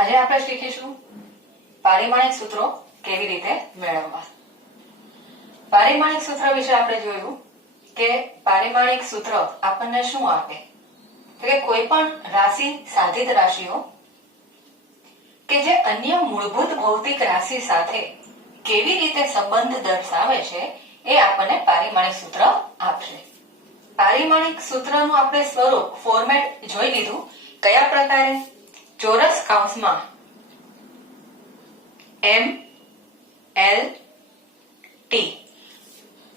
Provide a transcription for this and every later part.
આજે આપણે શીખીશું પારિમાણિક સૂત્રો કેવી રીતે મેળવવા। પારિમાણિક સૂત્ર વિશે આપણે જોયું કે પારિમાણિક સૂત્ર આપણને શું આપે કે કોઈ પણ રાશિ સાધિત રાશિઓ કે જે અન્ય મૂળભૂત ભૌતિક રાશિ સાથે કેવી રીતે સંબંધ દર્શાવે છે એ આપણને પારિમાણિક સૂત્ર આપશે। પારિમાણિક સૂત્રનું આપણે સ્વરૂપ ફોર્મેટ જોઈ લીધું કયા પ્રકારે ચોરસ કૌંસમાં m l t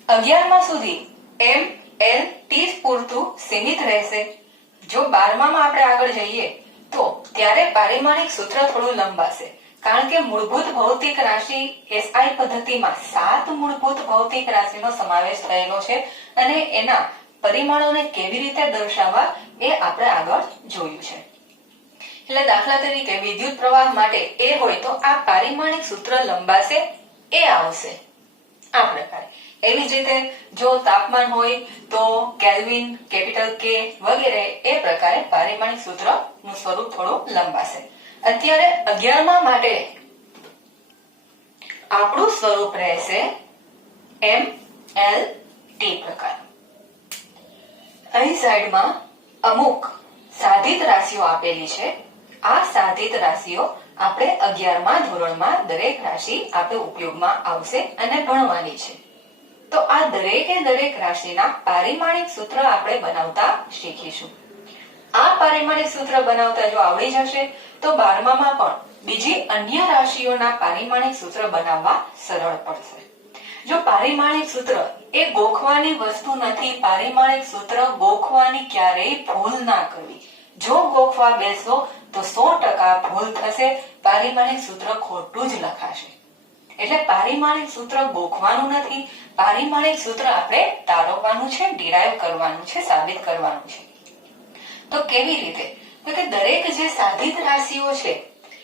11મા સુધી m l t પૂરતું સીમિત રહેશે। જો 12માં આપણે આગળ જઈએ તો ત્યારે પારિમાણિક સૂત્ર થોડું લંબાશે કારણ કે મૂળભૂત ભૌતિક રાશિ SI પદ્ધતિમાં 7 મૂળભૂત ભૌતિક રાશિનો સમાવેશ થયેલો છે અને એના પરિમાણોને કેવી રીતે દર્શાવવા એ આપણે આગળ જોયું છે। એટલે દાખલા તરીકે વિદ્યુત પ્રવાહ માટે એ હોય તો આ પારિમાણિક સૂત્ર લંબાશે એ આવશે આ પ્રકારે। એવી જ રીતે જો તાપમાન હોય તો કેલ્વિન કેપિટલ K વગેરે એ પ્રકારે પારિમાણિક સૂત્રનું સ્વરૂપ થોડું લંબાશે। અત્યારે 11મા માટે આપણું સ્વરૂપ રહેશે m l t પ્રકાર। અહીં સાઈડમાં અમુક સાધિત રાશિઓ આપેલી છે। આ સાધિત રાશિઓ આપણે 11મા ધોરણમાં દરેક રાશિ આપણે ઉપયોગમાં આવશે અને ભણવાની છે। તો આ દરેકે દરેક રાશિના પારિમાણિક સૂત્ર આપણે બનાવતા શીખીશું। આ પારિમાણિક સૂત્ર બનાવતા જો આવડી જશે તો 12માં પણ બીજી અન્ય રાશિઓના પારિમાણિક સૂત્ર બનાવવા સરળ પડશે। જો પારિમાણિક સૂત્ર એ ગોખવાની વસ્તુ નથી। પારિમાણિક સૂત્ર ગોખવાની ક્યારેય ભૂલ ના કરવી। જો ગોખવા બેસો તો 100% ભૂલ થશે। પારિમાણિક સૂત્ર ખોટું જ લખાશે। એટલે પારિમાણિક સૂત્ર ગોખવાનું નથી। પારિમાણિક સૂત્ર આપણે તારવવાનું છે, ડિરાઈવ કરવાનું છે, સાબિત કરવાનું છે। તો કેવી રીતે તો કે દરેક જે સાધિત રાશિઓ છે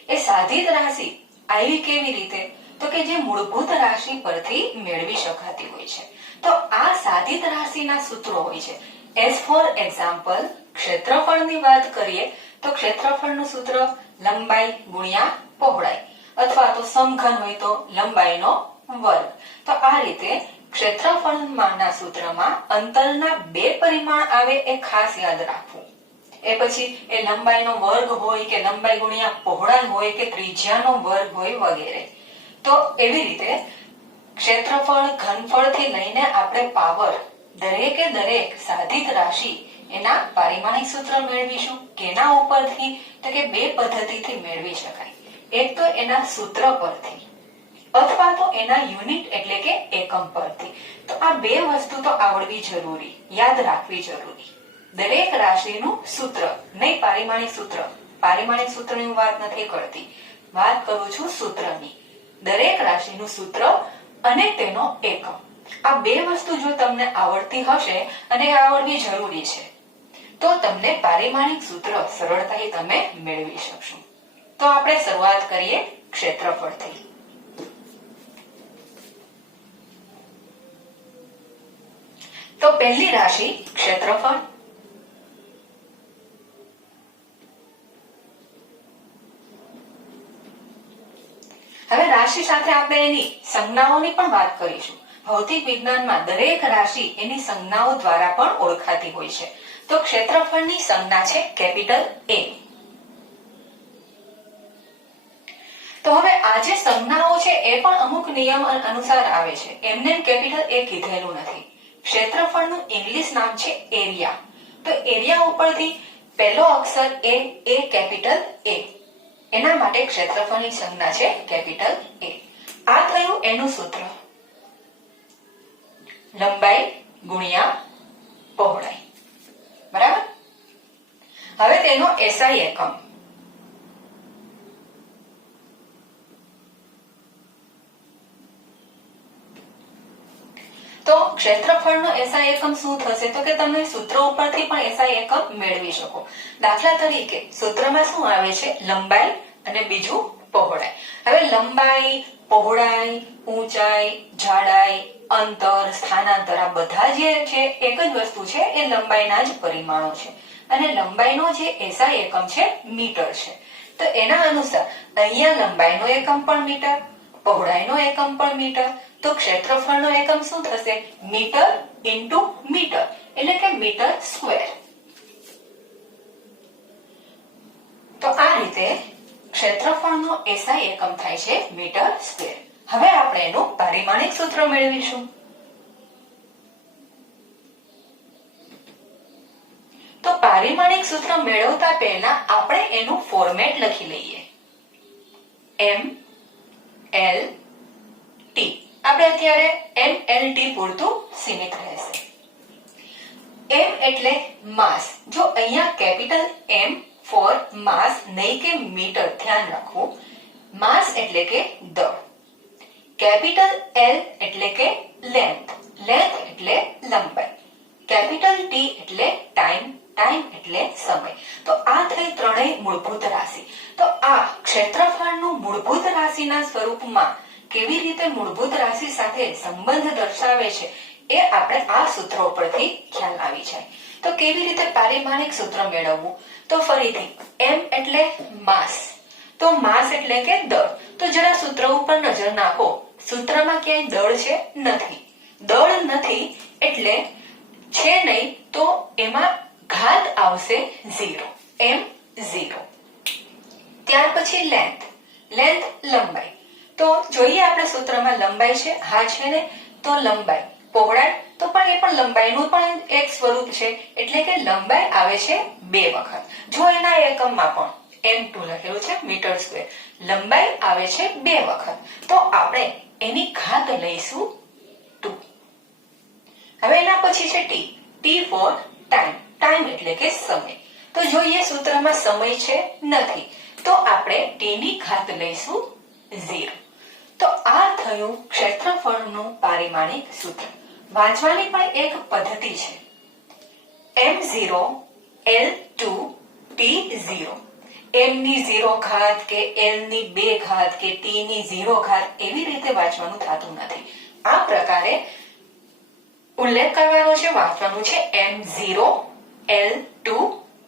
એ સાધિત રાશિ આવી કેવી રીતે તો કે જે મૂળભૂત રાશિ પરથી મેળવી શકાતી હોય છે। તો આ સાધિત રાશિના સૂત્રો હોય છે। એઝ ફોર એક્ઝામ્પલ ક્ષેત્રફળની વાત કરીએ તો ક્ષેત્રફળનું સૂત્ર લંબાઈ ગુણ્યા પહોળાઈ અથવા તો સમઘન હોય તો લંબાઈનો વર્ગ। તો આ રીતે ક્ષેત્રફળમાંના સૂત્રમાં અંતરના 2 પરિમાણ આવે એ ખાસ યાદ રાખવું। એ પછી એ લંબાઈનો વર્ગ હોય કે લંબાઈ ગુણ્યા પહોળાઈ હોય કે ત્રિજ્યાનો વર્ગ હોય વગેરે। તો એવી રીતે ક્ષેત્રફળ ઘનફળથી લઈને આપણે પાવર દરેકે દરેક સાધિત રાશિ એના પારિમાણિક સૂત્ર મેળવીશું। કેના ઉપરથી તો કે 2 પદ્ધતિથી મેળવી શકાય। એક તો એના સૂત્ર પરથી અથવા તો એના યુનિટ એટલે કે એકમ પરથી। તો આ 2 વસ્તુ તો આવડવી જરૂરી, યાદ રાખવી જરૂરી। દરેક રાશિનું સૂત્ર નહીં પારિમાણિક સૂત્ર। પારિમાણિક સૂત્રની હું વાત નથી કરતી, વાત કરું છું સૂત્રની। દરેક રાશિનું સૂત્ર અને તેનો એકમ આ 2 વસ્તુ જો તમને આવડતી હશે અને આવડવી જરૂરી છે તો તમને પારિમાણિક સૂત્ર સરળતાથી તમે મેળવી શકશો। તો આપણે શરૂઆત કરીએ ક્ષેત્રફળથી। તો પહેલી રાશિ ક્ષેત્રફળ। હવે રાશિ સાથે આપણે એની સંજ્ઞાઓની પણ વાત કરીશું। ભૌતિક વિજ્ઞાનમાં દરેક રાશિ એની સંજ્ઞાઓ દ્વારા પણ ઓળખાતી હોય છે। તો ક્ષેત્રફળની સંજ્ઞા છે કેપિટલ A। તો હવે આ જે સંજ્ઞાઓ છે એ પણ અમુક નિયમ અનુસાર આવે છે। એમને કેપિટલ A કીધેલું નથી। ક્ષેત્રફળનું ઇંગ્લિશ નામ છે એરિયા। તો એરિયા ઉપરથી પહેલો અક્ષર A કેપિટલ A એના માટે ક્ષેત્રફળની સંજ્ઞા છે કેપિટલ A। આ થયું એનું સૂત્ર લંબાઈ ગુણ્યા પહોળાઈ, બરાબર। હવે તેનો SI એકમ તો ક્ષેત્રફળનો SI એકમ શું થશે તો કે તમે સૂત્ર ઉપરથી પણ SI એકમ મેળવી શકો। દાખલા તરીકે સૂત્રમાં શું આવે છે લંબાઈ અને બીજું પહોળાઈ। હવે લંબાઈ, પહોળાઈ, ઊંચાઈ, જાડાઈ, અંતર, સ્થાનાંતર આ બધા જે છે એક જ વસ્તુ છે, એ લંબાઈના જ પરિમાણો છે। અને લંબાઈનો જે SI એકમ છે મીટર છે। તો એના અનુસાર અહીંયા લંબાઈનો એકમ પણ મીટર, પહોળાઈનો એકમ પણ મીટર, તો ક્ષેત્રફળનો એકમ શું થશે? મીટર ઇન્ટુ મીટર એટલે કે મીટર સ્ક્વેર. તો આ રીતે ક્ષેત્રફળનો એસઆઈ એકમ થાય છે મીટર સ્ક્વેર. હવે આપણે એનું પારિમાણિક સૂત્ર મેળવીશું. તો પારિમાણિક સૂત્ર મેળવતા પહેલા આપણે એનું ફોર્મેટ લખી લઈએ. M L T. આપણે અત્યારે એમ એલ ટી પૂરતું સીમિત રહેશે. એમ એટલે માસ. જો અહીંયા કેપિટલ એમ ફોર માસ નહીં કે મીટર, ધ્યાન રાખવું. માસ એટલે કે દળ. કેપિટલ એલ એટલે કે લેન્થ, લેન્થ એટલે લંબાઈ. કેપિટલ ટી એટલે ટાઈમ, ટાઈમ એટલે સમય. તો આ થઈ ત્રણેય મૂળભૂત રાશિ. તો આ ક્ષેત્રફળનું મૂળભૂત રાશિના સ્વરૂપમાં કેવી રીતે મૂળભૂત રાશિ સાથે સંબંધ દર્શાવે છે એ આપણે આ સૂત્રો પરથી ખ્યાલ આવી જાય. તો કેવી રીતે પારિમાણિક સૂત્ર મેળવવું? તો ફરીથી એમ એટલે માસ. તો માસ એટલે કે દળ. તો જરા સૂત્ર ઉપર નજર નાખો. સૂત્રમાં ક્યાંય દળ છે? નથી. દળ નથી એટલે છે નહીં, તો એમાં ઘાત આવશે 0. એમ 0. ત્યાર પછી લેન્થ. લેન્થ લંબાઈ. તો જોઈએ આપણે સૂત્રમાં લંબાઈ છે, હા છે ને, તો લંબાઈ. પહોળાઈ તો પણ એ પણ લંબાઈનું પણ એક સ્વરૂપ છે એટલે કે લંબાઈ આવે છે 2 વખત. જો એના એકમમાં પણ m2 લખેલું છે મીટર સ્ક્વેર, લંબાઈ આવે છે 2 વખત. તો આપણે એની ઘાત લઈશું 2. હવે એના પછી છે T. T for time. Time એટલે કે સમય. તો જોઈએ સૂત્રમાં સમય છે? નથી. તો આપણે ટી ની ઘાત લઈશું 0. તો આ થયું ક્ષેત્રફળનું પારિમાણિક સૂત્ર. વાંચવાની પણ એક પદ્ધતિ છે. m0 l2 t0. m ની 0 ઘાત કે l ની 2 ઘાત કે t ની 0 ઘાત એવી રીતે વાંચવાનું થતું નથી. આ પ્રકારે ઉલ્લેખ કરવાનો છે, વાંચવાનું છે m0 l2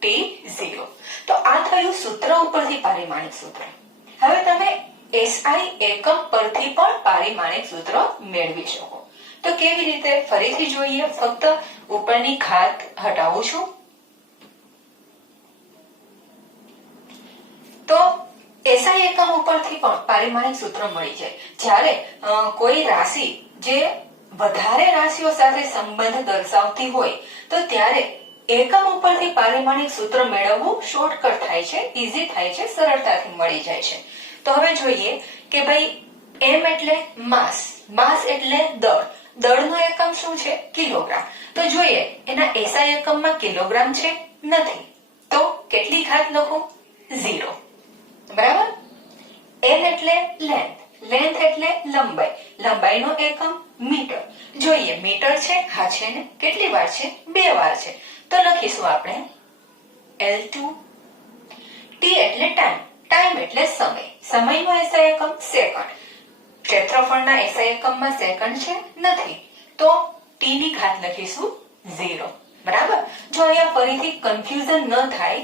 t0. તો આ થયું સૂત્ર ઉપરથી પારિમાણિક સૂત્ર. હવે તમે એસઆઈ એકમ પરથી પણ પારિમાણિક સૂત્ર મેળવી શકો. તો કેવી રીતે? ફરીથી જોઈએ. ફક્ત ઉપરની ઘાત હટાવું છું. તો એસઆઈ એકમ ઉપરથી પણ પારિમાણિક સૂત્ર મળી જાય. જ્યારે કોઈ રાશિ જે વધારે રાશિઓ સાથે સંબંધ દર્શાવતી હોય તો ત્યારે એકમ ઉપરથી પારિમાણિક સૂત્ર મેળવવું શોર્ટકટ થાય છે, ઈઝી થાય છે, સરળતાથી મળી જાય છે. તો હવે જોઈએ કે ભાઈ એમ એટલે માસ, માસ એટલે દળ. દળનો એકમ શું છે? કિલોગ્રામ. તો જોઈએ એના એસઆઈ એકમમાં કિલોગ્રામ છે? નથી. તો કેટલી ઘાત લખું? 0. બરાબર. એલ એટલે લેન્થ, લેન્થ એટલે લંબાઈ, લંબાઈનો એકમ મીટર. જોઈએ મીટર છે? હા છે ને. કેટલી વાર છે? 2 વાર છે. તો લખીશું આપણે L2. ટી એટલે ટાઈમ, ટાઈમ એટલે સમય, સમયનો એસઆઈ એકમ સેકન્ડ. ક્ષેત્રફળના એસઆઈ એકમમાં સેકન્ડ છે? નથી. તો ટી ની ઘાત લખીશું 0. બરાબર. જો અહીંયા ફરીથી કન્ફ્યુઝન ન થાય,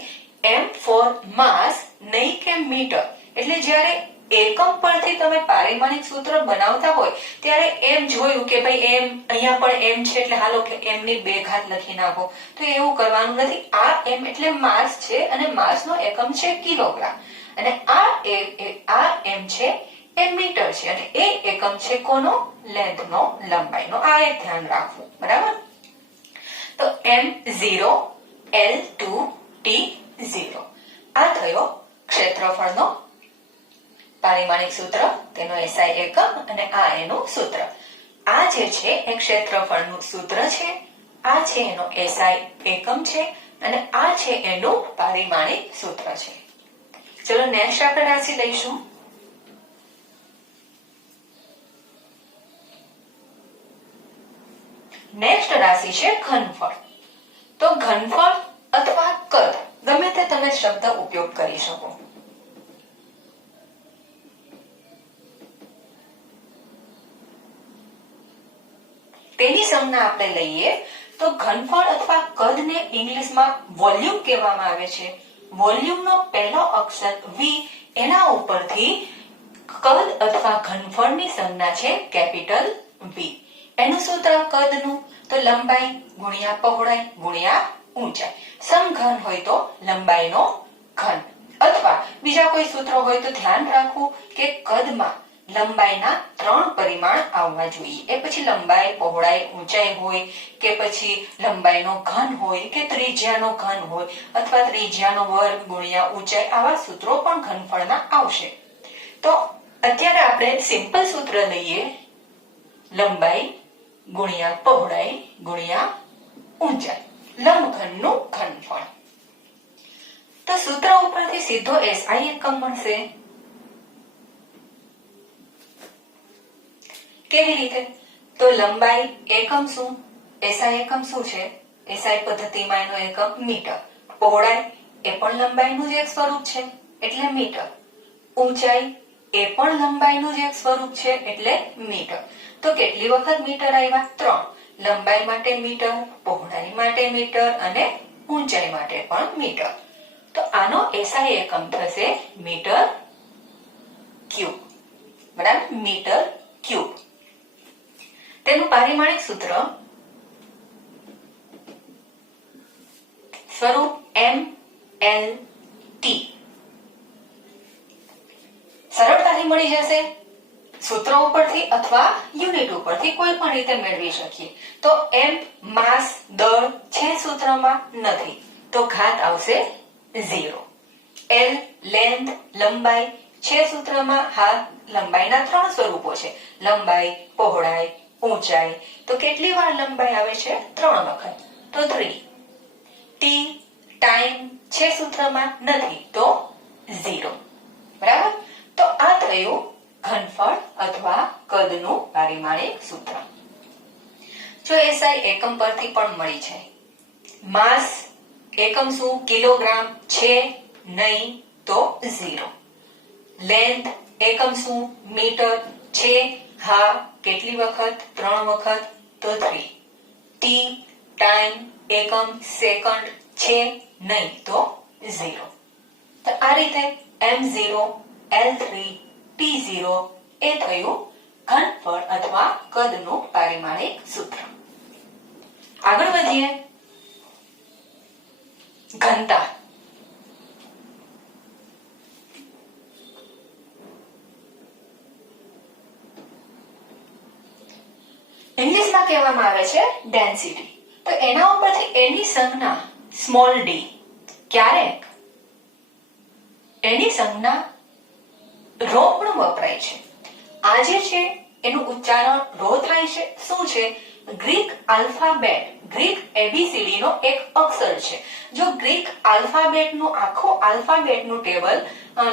m ફોર માસ નહીં કે મીટર. એટલે જ્યારે એકમ પરથી તમે પારિમાણિક સૂત્ર બનાવતા હોય ત્યારે એમ જોયું કે ભાઈ એમ અહીંયા પણ એમ છે એટલે હાલો કે m ની 2 ઘાત લખી નાખો. તો એવું કરવાનું નથી. આ m એટલે માસ છે અને માસનો એકમ છે કિલોગ્રામ. અને આ m છે એ મીટર છે અને એ એકમ છે કોનો? લેન્થનો, લંબાઈનો. આ એક ધ્યાન રાખવું. બરાબર. તો m0 l2 t0. આ થયો ક્ષેત્રફળનો પારિમાણિક સૂત્ર, તેનો એસઆઈ એકમ અને આ એનું સૂત્ર. આ જે છે એ ક્ષેત્રફળનું સૂત્ર છે, આ છે એનો એસઆઈ એકમ છે અને આ છે એનું પારિમાણિક સૂત્ર છે. ચલો નેક્સ્ટ આપણે રાશિ લઈશું. નેક્સ્ટ રાશિ છે ઘનફળ. તો ઘનફળ અથવા કદ ગમે તે તમે શબ્દ ઉપયોગ કરી શકો. તેની સંજ્ઞા આપણે લઈએ તો ઘનફળ અથવા કદને ઇંગ્લિશમાં વોલ્યુમ કહેવામાં આવે છે વોલ્યુમનો પહેલો અક્ષર V એના ઉપરથી કદ અથવા ઘનફળની સંજ્ઞા છે કેપિટલ V. એનું સૂત્ર કદનું તો લંબાઈ ગુણ્યા પહોળાઈ ગુણ્યા ઊંચાઈ. સમઘન હોય તો લંબાઈનો ઘન. અથવા બીજા કોઈ સૂત્ર હોય તો ધ્યાન રાખવું કે કદમાં લંબાઈના 3 પરિમાણ આવવા જોઈએ. એ પછી લંબાઈ પહોળાઈ ઊંચાઈ હોય કે પછી લંબાઈનો ઘન હોય કે ત્રિજ્યાનો ઘન હોય અથવા ત્રિજ્યાનો વર્ગ ગુણ્યા ઊંચાઈ આવા સૂત્રો પણ ઘનફળના આવશે. તો અત્યારે આપણે સિમ્પલ સૂત્ર લઈએ લંબાઈ ગુણ્યા પહોળાઈ ગુણ્યા ઊંચાઈ લંબઘનનું ઘનફળ. તો સૂત્ર ઉપરથી સીધો SI એકમ મળશે. કેવી રીતે? તો લંબાઈ એકમ શું? SI એકમ શું છે? SI પદ્ધતિમાં એનો એકમ મીટર. પહોળાઈ એ પણ લંબાઈનું જ એક સ્વરૂપ છે એટલે મીટર. ઊંચાઈ એ પણ લંબાઈનું જ એક સ્વરૂપ છે એટલે મીટર. તો કેટલી વખત મીટર આવ્યા? 3. લંબાઈ માટે મીટર, પહોળાઈ માટે મીટર અને ઊંચાઈ માટે પણ મીટર. તો આનો SI એકમ થશે મીટર ક્યુબ. બરાબર, મીટર ક્યુબ. તેનું પારિમાણિક સૂત્ર સ્વરૂપ MLT. સરળતાથી મળી જશે. સૂત્ર ઉપરથી અથવા યુનિટ ઉપરથી કોઈ પણ રીતે મેળવી શકીએ. તો M માસ દળ છે સૂત્રમાં નથી તો ઘાત આવશે 0. L લેન્થ લંબાઈ છે સૂત્રમાં. હા, લંબાઈના 3 સ્વરૂપો છે લંબાઈ પહોળાઈ ઊંચાઈ. તો કેટલી વાર લંબાઈ આવે છે? 3 વખત તો 3. T ટાઈમ છે સૂત્રમાં નથી તો 0. બરાબર. તો આ થયું ઘનફળ અથવા કદનું પારિમાણિક સૂત્ર. જો SI એકમ પરથી પણ મળી જાય. માસ એકમ શું? કિલોગ્રામ છે નહીં તો 0. લેન્થ એકમ શું? મીટર છે. હા, કેટલી વખત? 3 વખત તો 3. ટી ટાઈમ એકમ સેકન્ડ છે નહીં તો 0. તો આ રીતે M0 L3 T0 એ થયું ઘનફળ અથવા કદનું પારિમાણિક સૂત્ર. આગળ વધીએ. ઘનતા. ઇંગ્લિશમાં કહેવામાં આવે છે ડેન્સિટી. તો એના ઉપરથી એની સંજ્ઞા સ્મોલ ડી. ક્યારેક એની સંજ્ઞા રો પણ વપરાય છે. આ જે છે એનું ઉચ્ચારણ રો થાય છે. શું છે? ગ્રીક આલ્ફાબેટ, ગ્રીક એબીસીડી નો એક અક્ષર છે. જો ગ્રીક આલ્ફાબેટનું આખું આલ્ફાબેટનું ટેબલ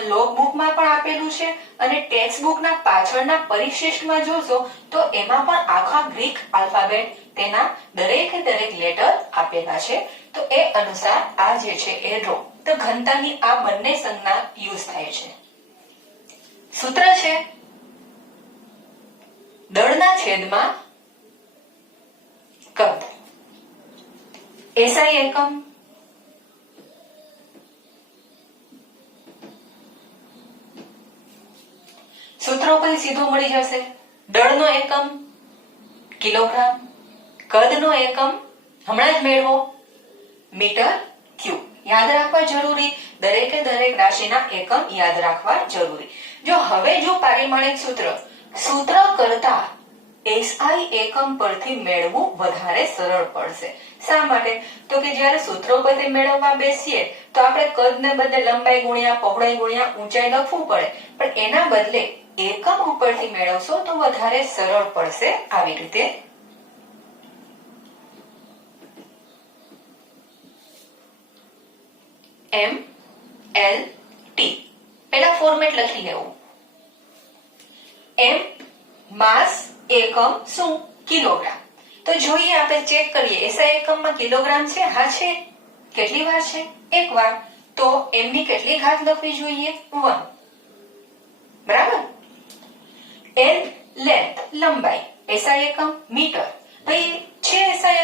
લોકબુકમાં પણ આપેલું છે અને ટેક્સ્ટ બુકના પાછળના પરિશિષ્ટમાં જોશો તો એમાં પણ આખા ગ્રીક આલ્ફાબેટ તેના દરેકે દરેક લેટર આપેલા છે. તો એ અનુસાર આ જે છે એ રો. તો ઘનતાની આ બંને સંજ્ઞા યુઝ થાય છે. સૂત્ર છે દળના છેદમાં કદ. SI એકમ સૂત્રો પર સીધો મળી જશે. દળનો એકમ કિલોગ્રામ, કદનો એકમ હમણાં જ મેળવો મીટર ક્યુબ. યાદ રાખવા જરૂરી. દરેકે દરેક રાશિના એકમ યાદ રાખવા જરૂરી. જો પારિમાણિક સૂત્ર કરતા SI એકમ પરથી મેળવવું વધારે સરળ પડશે. શા માટે? તો કે જ્યારે સૂત્રો પરથી મેળવવા બેસીએ તો આપણે કદને બદલે લંબાઈ ગુણ્યા પહોળાઈ ગુણ્યા ઊંચાઈ લખવું પડે. પણ એના બદલે એકમ ઉપરથી મેળવશો તો વધારે સરળ પડશે. આવી રીતે MLT પેલા ફોર્મેટ લખી લેવું. M માસ એકમ શું? કિલોગ્રામ. તો જોઈએ, આપણે ચેક કરીએ. SI એકમમાં કિલોગ્રામ છે? હા છે. કેટલી વાર છે? એક વાર. તો m ની કેટલી ઘાત લખવી જોઈએ? 1. બરાબર. L લેન્થ લંબાઈ, SI એકમ મીટર. ભાઈ છે SI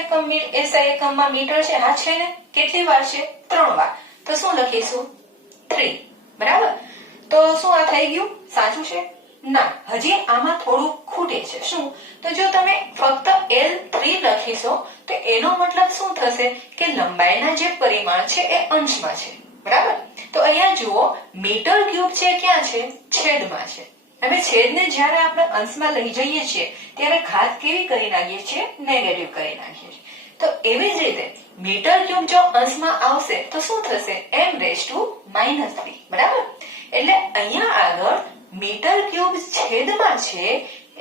એકમમાં મીટર છે? હા છે ને. કેટલી વાર છે? 3 વાર. તો શું લખીશું 3 બરાબર. તો શું આ થઈ ગયું સાચું છે? ના, હજી આમાં થોડું ખૂટે છે. શું? તો જો તમે ફક્ત L3 લખીશો તો એનો મતલબ શું થશે કે લંબાઈના જે પરિમાણ છે એ અંશમાં છે. બરાબર. તો અહીંયા જુઓ મીટર ક્યુબ છે ક્યાં છે? છેદમાં છે. હવે છેદને જ્યારે આપણે અંશમાં લઈ જઈએ છીએ ત્યારે ઘાત કેવી કરી નાખીએ છીએ? નેગેટિવ કરી નાખીએ છીએ. તો એવી જ રીતે મીટર ક્યુબ જો અંશમાં આવશે તો શું થશે? m⁻³ બરાબર. એટલે અહીંયા આગળ મીટર ક્યુબ છેદમાં છે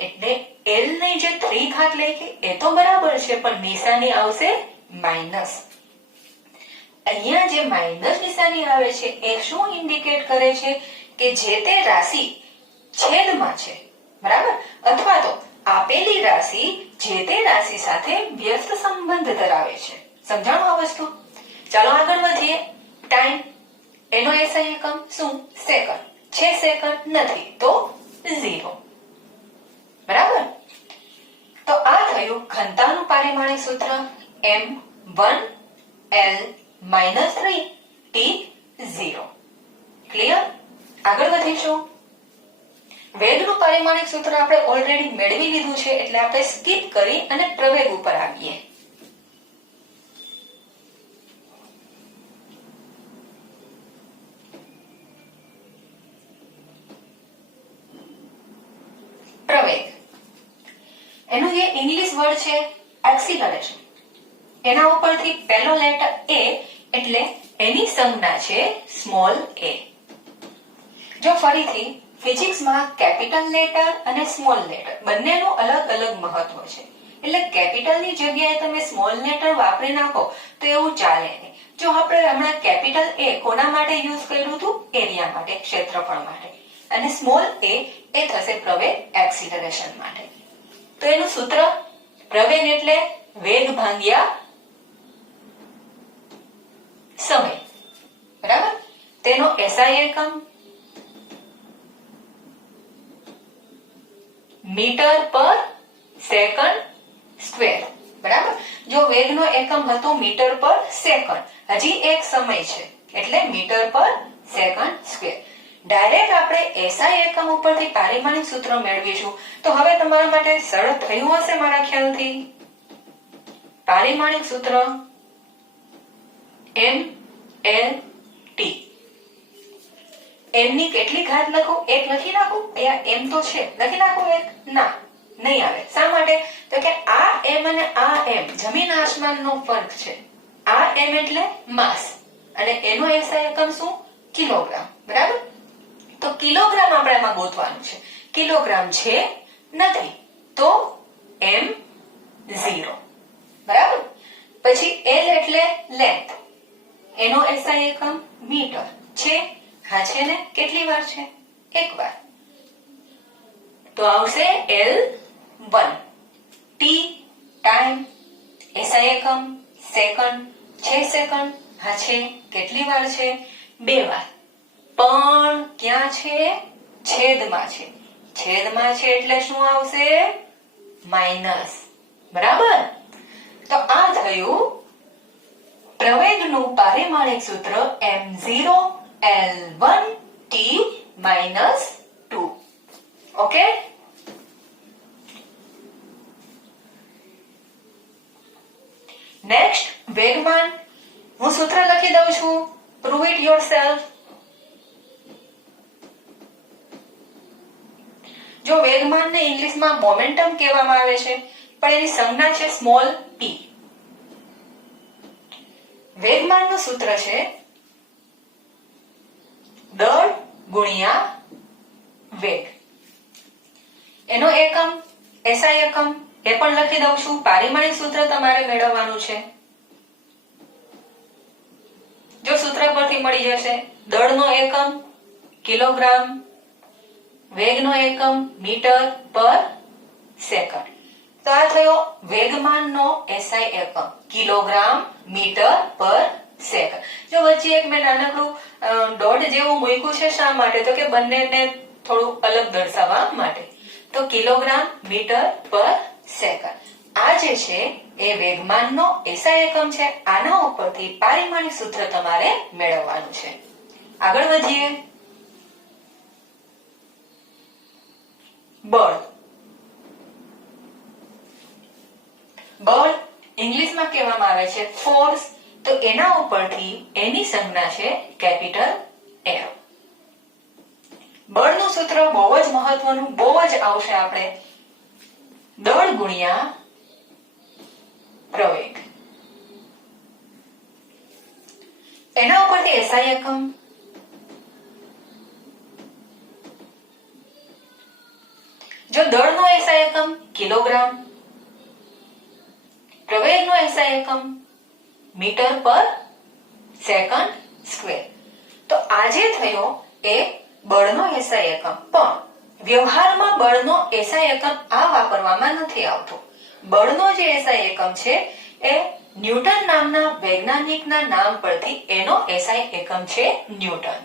એટલે L ની જે 3 ઘાત લખી એ તો બરાબર છે પણ નિશાની આવશે માઇનસ. અહીંયા જે માઇનસ નિશાની આવે છે એ શું ઇન્ડિકેટ કરે છે કે જે તે રાશિ છેદમાં છે. બરાબર. અથવા તો આપેલી રાશિ જે તે રાશિ સાથે વ્યસ્ત સંબંધ ધરાવે છે. સમજાણું આ વસ્તુ? ચાલો આગળ વધીએ. ટાઈમ એનો SI એકમ શું? સેકન્ડ. છે સેકન્ડ? નથી તો 0. બરાબર. તો આ થયું ઘનતાનું પારિમાણિક સૂત્ર m1L-3T0. ક્લિયર? આગળ વધીશું. વેગનું પારિમાણિક સૂત્ર આપણે ઓલરેડી મેળવી લીધું છે એટલે આપણે સ્કીપ કરી અને પ્રવેગ ઉપર આવીએ. પ્રવેગ એનું જે ઇંગ્લિશ વર્ડ છે એક્સિલરેશન. એના ઉપરથી પહેલો લેટર A એટલે એની સંજ્ઞા છે સ્મોલ a. જો ફરીથી ફિઝિક્સમાં કેપિટલ લેટર અને સ્મોલ લેટર બંનેનું અલગ અલગ મહત્વ છે. એટલે કેપિટલની જગ્યાએ તમે સ્મોલ લેટર વાપરી નાખો તો એવું ચાલે નહીં. જો આપણે હમણાં કેપિટલ A કોના માટે યુઝ કર્યું હતું? એરિયા માટે, ક્ષેત્રફળ માટે. અને સ્મોલ a એ થશે પ્રવેગ એક્સિલરેશન માટે. તો એનું સૂત્ર પ્રવેગ એટલે વેગ ભાગ્યા સમય. બરાબર. તેનો SI એકમ મીટર પર સેકન્ડ સ્ક્વેર. બરાબર. જો વેગનો એકમ હતો મીટર પર સેકન્ડ, હજી એક સમય છે એટલે મીટર પર સેકન્ડ સ્ક્વેર. ડાયરેક્ટ આપણે SI એકમ ઉપરથી પારિમાણિક સૂત્ર મેળવીશું. તો હવે તમારા માટે સરળ થયું હશે મારા ખ્યાલથી. પારિમાણિક સૂત્ર m/L/T. m ની કેટલી ઘાત લખું? 1 લખી નાખું. અહીંયા m તો છે, લખી નાખું 1? ના, નહીં આવે. શા માટે? તો કે આ m અને આ m જમીન આસમાનનો ફરક છે. આ m એટલે માસ અને એનો SI એકમ શું? કિલોગ્રામ. બરાબર. તો કિલોગ્રામ આપણે એમાં ગોતવાનું છે. કિલોગ્રામ છે નથી તો m0. બરાબર. પછી L એટલે લેન્થ. એનો SI એકમ મીટર છે. હા છે ને? કેટલી વાર છે? એક વાર. તો આવશે L1. T ટાઈમ, SI એકમ સેકન્ડ. છે સેકન્ડ? હા છે. કેટલી વાર છે? 2 વાર. પણ ક્યાં છે? છેદમાં છે. છેદમાં છે એટલે શું આવશે? માઇનસ. બરાબર. તો આ થયું પ્રવેગનું પારિમાણિક સૂત્ર m0L1T-2. ઓકે. નેક્સ્ટ વેગમાન. હું સૂત્ર લખી દઉં છું. Prove it yourself. જો વેગમાનને ઇંગ્લિશમાં મોમેન્ટમ કહેવામાં આવે છે પણ એની સંજ્ઞા છે સ્મોલ p. વેગમાનનું સૂત્ર છે દળ ગુણ્યા વેગ. એનો એકમ SI એકમ એ પણ લખી દઉં છું. પારિમાણિક સૂત્ર તમારે મેળવવાનું છે. જો સૂત્ર પરથી મળી જશે. દળનો એકમ કિલોગ્રામ, વેગનો એકમ મીટર પર સેકન્ડ. તો આ થયો વેગમાનનો SI એકમ કિલોગ્રામ મીટર પર સેકન્ડ. જો વચ્ચે એક મેં નાનકડું ડોટ જેવું મૂક્યું છે. શા માટે? તો કે બંનેને થોડું અલગ દર્શાવવા માટે. તો કિલોગ્રામ મીટર પર સેકન્ડ. આ જે છે એ વેગમાનનો SI એકમ છે. આના ઉપરથી પારિમાણિક સૂત્ર તમારે મેળવવાનું છે. આગળ વધીએ. બળ. બળ ઇંગ્લિશમાં કહેવામાં આવે છે ફોર્સ. તો એના ઉપરથી એની સંજ્ઞા છે કેપિટલ F. બળનું સૂત્ર બહુ જ મહત્વનું, બહુ જ આવશે આપણે. દળ ગુણ્યા પ્રવેગ. એના ઉપરથી SI એકમ. જો દળનો SI એકમ કિલોગ્રામ, પ્રવેગનો SI એકમ મીટર પર સેકન્ડ સ્ક્વેર. તો આજે થયો એ બળનો SI એકમ. પણ વ્યવહારમાં બળનો SI એકમ આ વાપરવામાં નથી આવતો. બળનો જે SI એકમ છે એ ન્યૂટન નામના વૈજ્ઞાનિકના નામ પરથી એનો SI એકમ છે ન્યૂટન.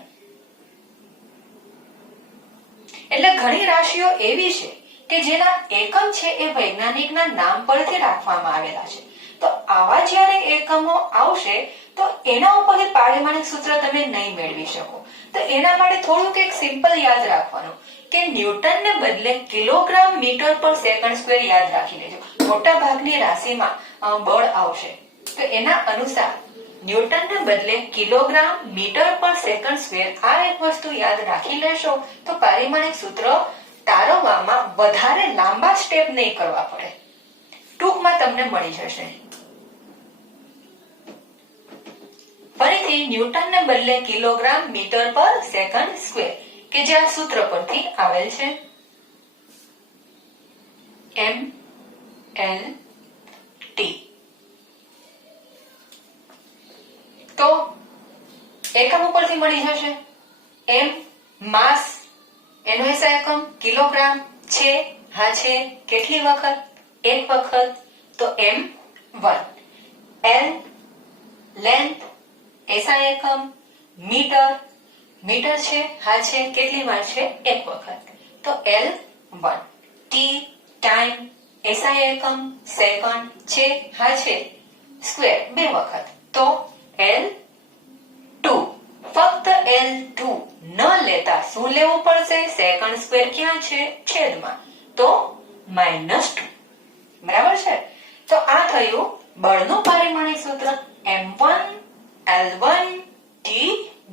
એટલે ઘણી રાશિઓ એવી છે કે જેના એકમ છે એ વૈજ્ઞાનિકના નામ પરથી રાખવામાં આવેલા છે. તો આવા જ્યારે એકમો આવશે તો એના ઉપરથી પારિમાણિક સૂત્ર તમે નહીં મેળવી શકો. તો એના માટે થોડુંક એક સિમ્પલ યાદ રાખવાનું કે ન્યૂટનને બદલે કિલોગ્રામ મીટર પર સેકન્ડ સ્ક્વેર યાદ રાખી લેજો. મોટા ભાગની રાશિમાં બળ આવશે તો એના અનુસાર ન્યૂટનને બદલે કિલોગ્રામ મીટર પર સેકન્ડ સ્ક્વેર આ એક વસ્તુ યાદ રાખી લેશો તો પારિમાણિક સૂત્ર તારવવામાં વધારે લાંબા સ્ટેપ નહીં કરવા પડે. ટૂંકમાં તમને મળી જશે. ફરીથી ન્યૂટનને બદલે કિલોગ્રામ મીટર પર સેકન્ડ સ્ક્વેર કે જે આ સૂત્ર પરથી આવેલ છે. MLT. તો એકમ ઉપરથી મળી જશે. M માસ, એનો SI એકમ કિલોગ્રામ છે. હા છે. કેટલી વખત? એક વખત. તો M1. L લેન્થ, SI એકમ મીટર, મીટર છે. હા છે. કેટલી વાર છે? એક વખત. તો L1. T ટાઈમ, SI એકમ સેકન્ડ છે. હા છે. સ્ક્વેર બે વખત. તો L2. ફક્ત L2 ન લેતા શું લેવું પડશે? સેકન્ડ સ્ક્વેર ક્યાં છે? છેદમાં. તો -2. બરાબર છે. તો આ થયું બળનું પારિમાણિક સૂત્ર M1 L1 T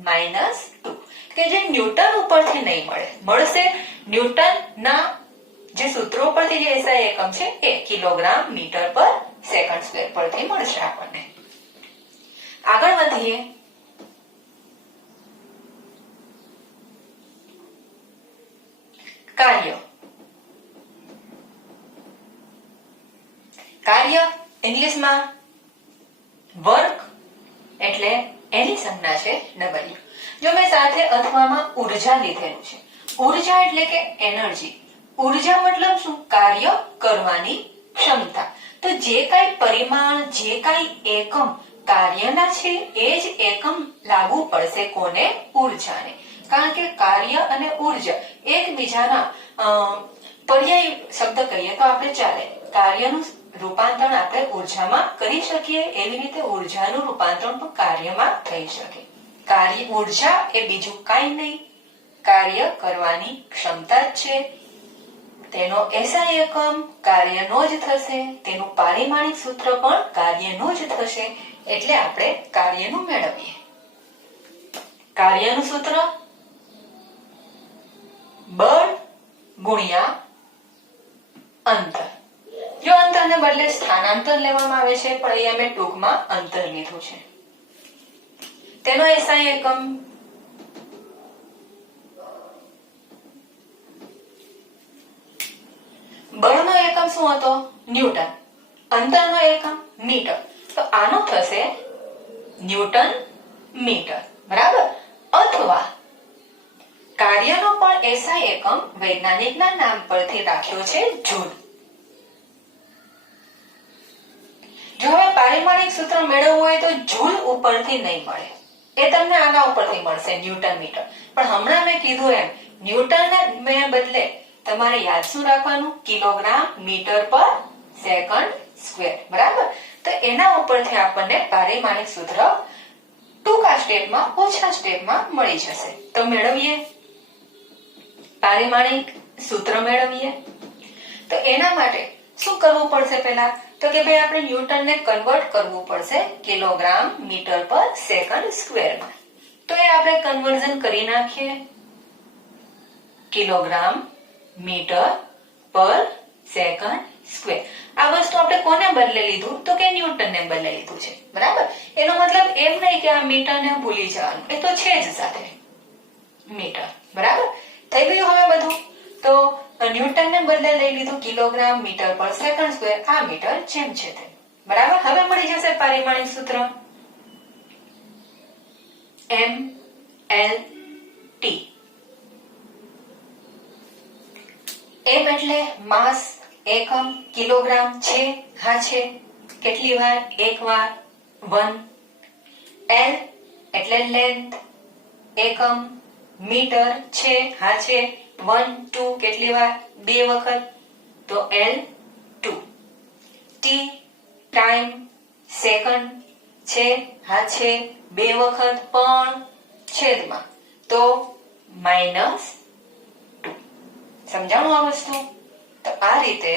-2 કે જે ન્યૂટન ઉપરથી નહીં મળે. મળશે ન્યૂટન ના જે સૂત્રો પરથી જે SI એકમ છે એ કિલોગ્રામ મીટર પર સેકન્ડ સ્ક્વેર પરથી મળશે આપણને. આગળ વધીએ. કાર્ય. કાર્ય ઇંગ્લિશમાં વર્ક એટલે એની સંજ્ઞા છે W. જો મેં સાથે અથવામાં ઉર્જા લીધેલું છે. ઉર્જા એટલે કે એનર્જી. ઉર્જા મતલબ શું? કાર્ય કરવાની ક્ષમતા. તો જે કાંઈ પરિમાણ, જે કાંઈ એકમ કાર્યના છે એ જ એકમ લાગુ પડશે કોને? ઉર્જાને. કારણ કે કાર્ય અને ઉર્જા એકબીજાના પર્યાય શબ્દ કહીએ તો આપણે ચાલે. કાર્યનું રૂપાંતરણ આપણે ઉર્જામાં કરી શકીએ એવી રીતે ઉર્જાનું રૂપાંતરણ પણ કાર્યમાં થઈ શકે. કાર્ય ઉર્જા એ બીજું કાંઈ નહીં, કાર્ય કરવાની ક્ષમતા જ છે. તેનો SI એકમ કાર્યનો જ થશે. તેનું પારિમાણિક સૂત્ર પણ કાર્યનું જ થશે. એટલે આપણે કાર્યનું મેળવીએ. કાર્યનું સૂત્ર બળ ગુણ્યા અંતર. જો અંતરને બદલે સ્થાનાંતર લેવામાં આવે છે પણ અહીંયા મેં ટૂંકમાં અંતર લીધું છે. તેનો SI એકમ બળનો એકમ શું હતો? ન્યૂટન. અંતરનો એકમ મીટર. તો આનો થશે ન્યૂટન મીટર. બરાબર. અથવા કાર્યનો પણ SI એકમ વૈજ્ઞાનિકના નામ પરથી રાખ્યો છે જૂલ. જો હવે પારિમાણિક સૂત્ર મેળવવું હોય તો જૂલ ઉપરથી નહીં મળે. એ તમને આના ઉપરથી મળશે ન્યૂટન મીટર. પણ હમણાં મેં કીધું એમ ન્યૂટનને બદલે તમારે યાદ શું રાખવાનું? કિલોગ્રામ મીટર પર સેકન્ડ સ્ક્વેર. બરાબર, તો એના ઉપરથી આપણને પારિમાણિક સૂત્ર ટૂંકા સ્ટેપમાં ઓછા સ્ટેપમાં મળી જશે. તો મેળવીએ પારિમાણિક સૂત્ર મેળવીએ. તો એના માટે શું કરવું પડશે પહેલા? તો કે ભાઈ આપણે ન્યૂટનને કન્વર્ટ કરવું પડશે કિલોગ્રામ મીટર પર સેકન્ડ સ્ક્વેરમાં. તો એ આપણે કન્વર્ઝન કરી નાખીએ. કિલોગ્રામ મીટર પર સેકન્ડ સ્ક્વેર. આ વસ્તુ આપણે કોને બદલે લીધું? તો કે ન્યૂટનને બદલે લીધું છે. બરાબર, એનો મતલબ એમ નહીં કે આ મીટરને ભૂલી જવાનું, એ તો છે જ સાથે મીટર. બરાબર, થઈ ગયું હવે બધું. તો ન્યૂટનને બદલે લઈ લીધું કિલોગ્રામ મીટર પર સેકન્ડ સ્ક્વેર. આ મીટર જેમ છે તેમ. બરાબર, હવે મળી જશે પારિમાણિક સૂત્ર MLT. એમ એટલે માસ, એકમ, કિલોગ્રામ છે, હા છે, કેટલી વાર? એક વાર, 1. L એટલે લેન્થ, એકમ, મીટર છે, હા છે, 1 2, કેટલી વાર? 2 વખત, તો L2. T ટાઈમ, સેકન્ડ છે, હા છે, 2 વખત, પણ છેદમાં, તો -2. સમજાણું આ વસ્તુ? તો આ રીતે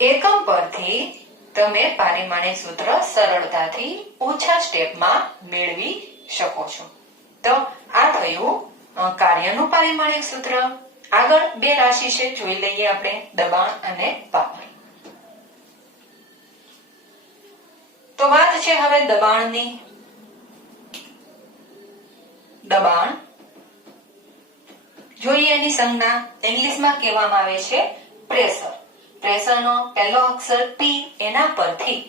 એકમ પરથી તમે પારિમાણિક સૂત્ર સરળતાથી ઓછા સ્ટેપમાં મેળવી શકો છો. તો આ થયું કાર્યનું પારિમાણિક સૂત્ર. આગળ બે રાશિ છે, જોઈ લઈએ આપણે, દબાણ અને તાપમાન. તો વાત છે હવે દબાણની. દબાણ જોઈએ એની સંજ્ઞા. ઇંગ્લિશમાં કહેવામાં આવે છે પ્રેશર. પ્રેશરનો પહેલો અક્ષર P, એના પરથી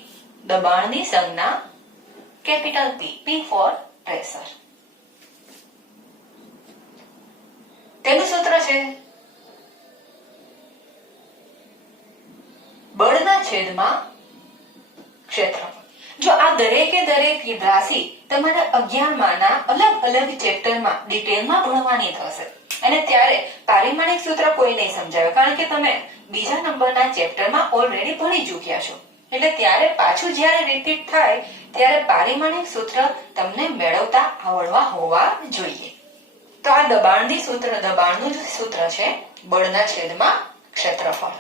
દબાણની સંજ્ઞા capital P, P for pressure. તેનું સૂત્ર છે બળના છેદમાં ક્ષેત્રફળ. જો આ દરેકે દરેક રાશિ તમારે 11 માના અલગ અલગ ચેપ્ટરમાં ડિટેલમાં ભણવાની થશે, અને ત્યારે પારિમાણિક સૂત્ર કોઈ નહીં સમજાવે, કારણ કે તમે બીજા નંબરના ચેપ્ટરમાં ઓલરેડી ભણી ચૂક્યા છો. એટલે ત્યારે પાછું જ્યારે રિપીટ થાય ત્યારે પારિમાણિક સૂત્ર તમને મેળવતા આવડવા હોવા જોઈએ. તો આ દબાણનું જ સૂત્ર છે બળના છેદમાં ક્ષેત્રફળ.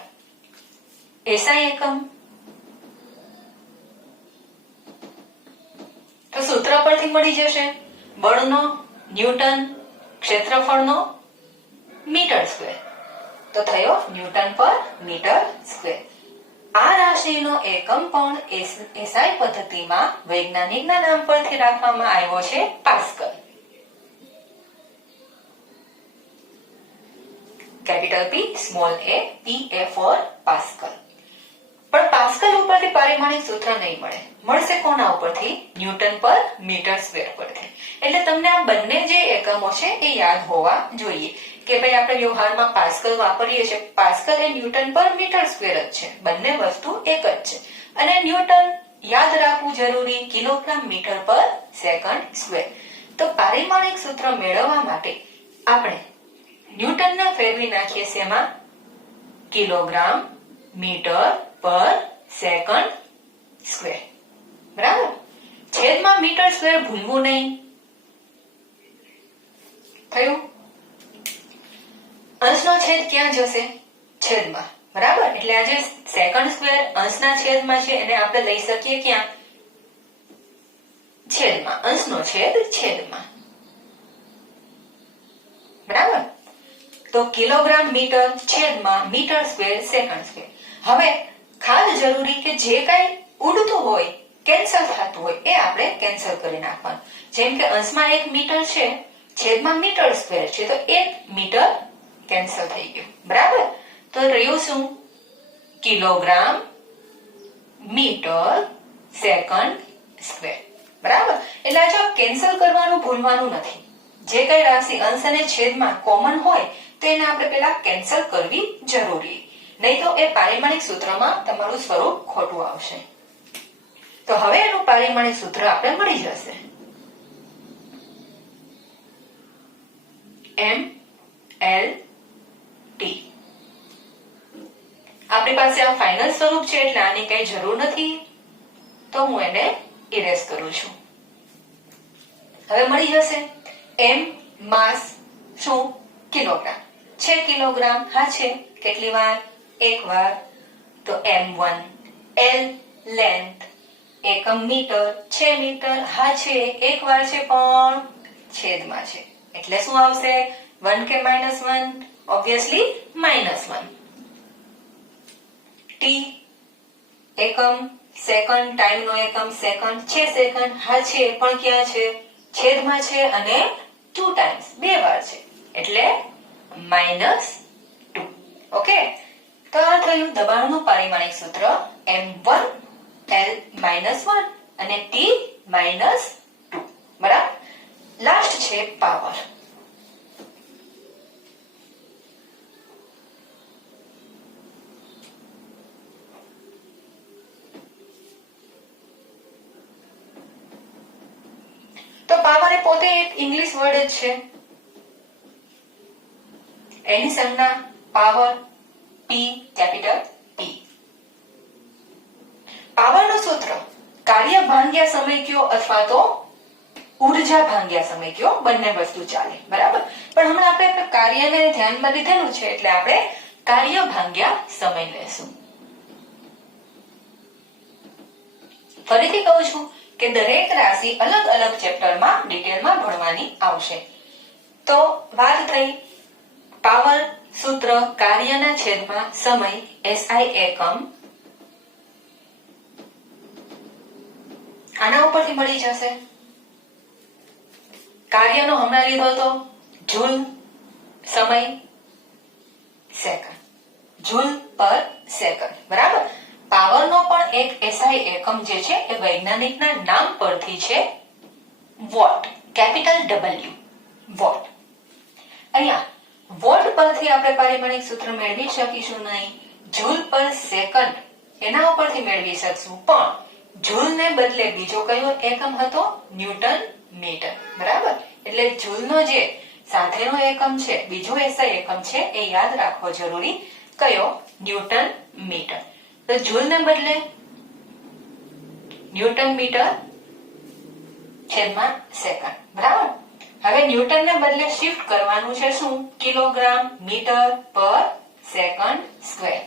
એસઆઈ એકમ. તો સૂત્ર પરથી મળી જશે બળનો ન્યૂટન, ક્ષેત્રફળનો મીટર સ્ક્વેર. તો થયો ન્યૂટન પર મીટર સ્ક્વેર. આ રાશિનો એકમ પણ એસઆઈ પદ્ધતિમાં વૈજ્ઞાનિકના નામ પરથી રાખવામાં આવ્યો છે pascal. Capital P small a, PA for pascal. પણ પાસ્કલ ઉપરથી પારિમાણિક સૂત્ર નહીં મળે, મળશે કોના ઉપરથી? ન્યૂટન પર મીટર સ્ક્વેર પરથી. એટલે તમને આ બંને જે એકમો છે એ યાદ હોવા જોઈએ કે ભાઈ આપણે વ્યવહારમાં પાસ્કલ વાપરીએ છીએ. પાસ્કલ એ ન્યૂટન પર મીટર સ્ક્વેર જ છે, બંને વસ્તુ એક જ છે. અને ન્યૂટન યાદ રાખવું જરૂરી, કિલોગ્રામ મીટર પર સેકન્ડ સ્ક્વેર. તો પારિમાણિક સૂત્ર મેળવવા માટે આપણે ન્યૂટનને ફેરવી નાખીએ શેમાં? કિલોગ્રામ મીટર પર સેકન્ડ સ્ક્વેર. બરાબર, છેદમાં મીટર સ્ક્વેર ભૂલવું નહીં. થયું? અંશનો છેદ ક્યાં જશે? છેદમાં. બરાબર, એટલે આ જે સેકન્ડ સ્ક્વેર અંશના છેદમાં છે એને આપણે લઈ શકીએ ક્યાં? છેદમાં. અંશનો છેદ છેદમાં. બરાબર, તો કિલોગ્રામ મીટર છેદમાં મીટર સ્ક્વેર સેકન્ડ સ્ક્વેર. હવે ખાસ જરૂરી કે જે કઈ ઉડતું હોય, કેન્સલ થતું હોય, એ આપણે કેન્સલ કરી નાખવાનું. જેમ કે અંશમાં 1 મીટર છે, છેદમાં મીટર સ્ક્વેર છે, તો 1 મીટર કેન્સલ થઈ ગયું. બરાબર, તો રહ્યું શું? Kilogram metre second square. બરાબર, એટલે આ જો કેન્સલ કરવાનું ભૂલવાનું નથી. જે કઈ રાશિ અંશ અને છેદમાં કોમન હોય તો એને આપણે પેલા કેન્સલ કરવી જરૂરી, નહીં તો એ પારિમાણિક સૂત્રમાં તમારું સ્વરૂપ ખોટું આવશે. તો હવે એનું પારિમાણિક સૂત્ર આપણે મળી જશે. MLT. આપણી પાસે આ ફાઇનલ સ્વરૂપ છે એટલે આની કઈ જરૂર નથી, તો હું એને ઇરેઝ કરું છું. હવે મળી જશે m માસ શું કિલોગ્રામ છે, કિલોગ્રામ હા છે, કેટલી વાર એક વાર, તો m1. l લેન્થ એકમ મીટર છે, મીટર હા છે, એક વાર છે પણ છેદમાં છે એટલે શું આવશે 1 કે -1, ઓબ્વિયસલી -1. t એકમ સેકન્ડ, ટાઈમ નો એકમ સેકન્ડ છે, સેકન્ડ હા છે પણ ક્યાં છે છેદમાં છે અને 2 ટાઈમ્સ બે વાર છે એટલે -2. ઓકે, તો આ થયું દબાણનું પારિમાણિક સૂત્ર m1 l -1 અને t -2. બરાબર. લાસ્ટ છે પાવર. તો પાવર એ પોતે એક ઇંગ્લિશ વર્ડ જ છે. એની સંજ્ઞા પાવર, P કેપિટલ P. પાવરનું સૂત્ર કાર્ય ભાગ્યા સમય કયો અથવા તો ઉર્જા ભાગ્યા સમય કયો, બંને વસ્તુ ચાલે. બરાબર, પણ હમણાં આપણે કાર્યને ધ્યાનમાં લીધેલું છે એટલે આપણે કાર્ય ભાગ્યા સમય લેશું. ફરીથી કહું છું કે દરેક રાશિ અલગ અલગ ચેપ્ટરમાં ડિટેલમાં ભણવાની આવશે. તો વાત થઈ પાવર સૂત્ર કાર્યના છેદમાં સમય SI એકમ, આના ઉપરથી મળી જશે. કાર્યનો હમણાં લીધો તો જૂલ, સમય સેકન્ડ, જૂલ પર સેકન્ડ. બરાબર. પાવરનો પણ એક SI એકમ જે છે એ વૈજ્ઞાનિકના નામ પરથી છે વોટ, કેપિટલ W, વોટ. અહીંયા વોટ પરથી આપણે પારિમાણિક સૂત્ર મેળવી શકીશું નહીં, જૂલ પર સેકન્ડ એના ઉપરથી મેળવી શકશું, પણ જૂલને બદલે બીજો કયો એકમ હતો ન્યૂટન મીટર. બરાબર, એટલે જૂલનો જે સાથેનો એકમ છે બીજો SI એકમ છે એ યાદ રાખવો જરૂરી, કયો ન્યૂટન મીટર. તો જૂલને બદલે ન્યૂટન મીટર છેદમાં સેકન્ડ. બરાબર. હવે ન્યૂટનને બદલે શિફ્ટ કરવાનું છે શું કિલોગ્રામ મીટર પર સેકન્ડ સ્ક્વેર.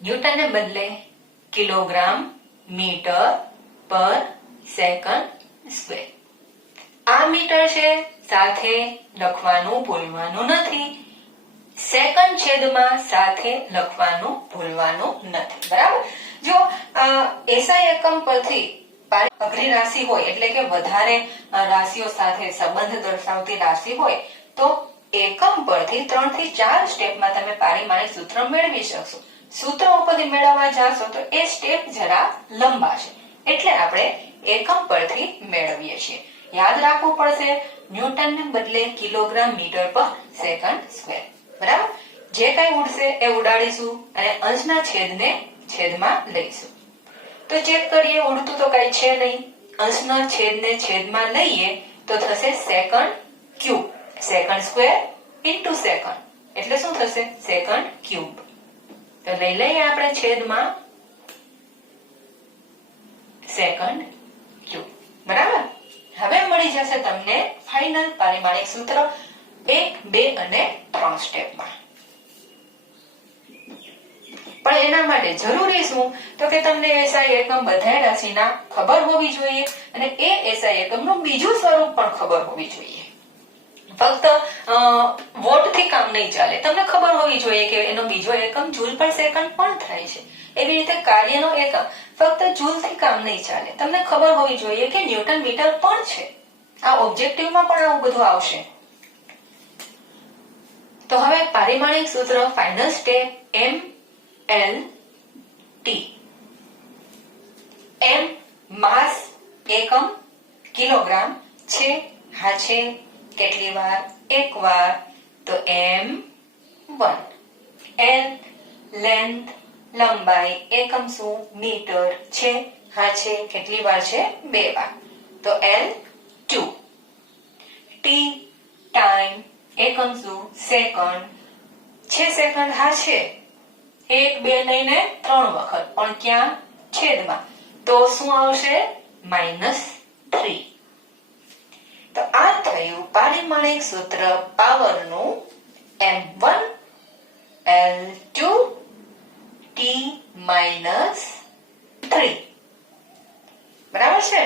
ન્યૂટનને બદલે કિલોગ્રામ મીટર પર સેકન્ડ સ્ક્વેર. આ મીટર છે સાથે લખવાનું ભૂલવાનું નથી, સેકન્ડ છેદમાં સાથે લખવાનું ભૂલવાનું નથી. બરાબર. જો SI એકમ પરથી અઘરી રાશિ હોય એટલે કે વધારે રાશિઓ સાથે સંબંધ દર્શાવતી રાશિ હોય તો એકમ પરથી 3 થી 4 સ્ટેપમાં તમે પારિમાણિક સૂત્ર મેળવી શકશો. સૂત્ર ઉપરથી મેળવવા જાશો તો એ સ્ટેપ જરા લંબા છે એટલે આપણે એકમ પરથી મેળવીએ છીએ. યાદ રાખવું પડશે ન્યૂટનને બદલે કિલોગ્રામ મીટર પર સેકન્ડ સ્ક્વેર. બરાબર. જે કઈ ઉડશે એ ઉડાડીશું અને અંશના છેદને છેદમાં લઈશું. તો ચેક કરીએ, ઉડતું તો કઈ છે નહીં, અંશના છેદને છેદમાં લઈએ તો થશે second cube, second square into second એટલે શું થશે સેકન્ડ ક્યુબ. તો લઈ લઈએ આપણે છેદમાં સેકન્ડ ક્યુબ. બરાબર. હવે મળી જશે તમને ફાઇનલ પારિમાણિક સૂત્ર 1, 2 અને 3 સ્ટેપમાં. પણ એના માટે જરૂરી શું તો કે તમને SI એકમ બધા રાશિના ખબર હોવી જોઈએ અને એ SI એકમનું બીજું સ્વરૂપ પણ ખબર હોવી જોઈએ. ફક્ત વોટ થી કામ નહીં ચાલે, તમને ખબર હોવી જોઈએ કે એનો બીજો એકમ જૂલ પર સેકન્ડ પણ થાય છે. એવી રીતે કાર્યનો એકમ ફક્ત જૂલ થી કામ નહીં ચાલે, તમને ખબર હોવી જોઈએ કે ન્યૂટન મીટર પણ છે. આ ઓબ્જેક્ટિવમાં પણ આવું બધું આવશે. તો હવે પારિમાણિક સૂત્ર final step ML T. M માસ એકમ કિલોગ્રામ છે હા છે, કેટલી વાર એક વાર, તો M1. L લેન્થ લંબાઈ એકમ શું મીટર છે હા છે, કેટલી વાર છે 2 વાર, તો L2. T ટાઈમ એકમ શું સેકન્ડ છે સેકન્ડ, હા છે, 1 2 લઈને 3 વખત, પણ ક્યાં? છેદમાં, તો શું આવશે? -3. તો આ થયું પારિમાણિક સૂત્ર પાવરનું m1 L2 T - 3. બરાબર છે?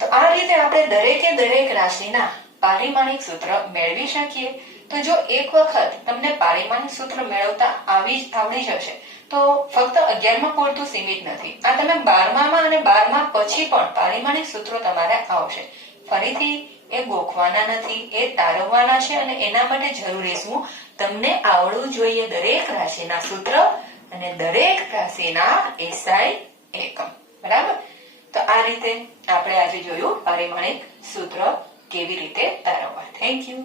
તો આ રીતે આપણે દરેકે દરેક રાશિના પારિમાણિક સૂત્ર મેળવી શકીએ. તો જો એક વખત તમને પારિમાણિક સૂત્ર મેળવતા આવડી જશે તો ફક્ત 11માં પૂરતું સીમિત નથી. આ તમે 12માં અને 12માં પછી પણ પારિમાણિક સૂત્રો તમારે આવશે. ફરીથી એ ગોખવાના નથી, એ તારવવાના છે અને એના માટે જરૂરી શું? તમને આવડવું જોઈએ દરેક રાશિના સૂત્ર અને દરેક રાશિના એસઆઈ એકમ. બરાબર? તો આ રીતે આપણે આજે જોયું પારિમાણિક સૂત્ર કેવી રીતે તારવવા. Thank you.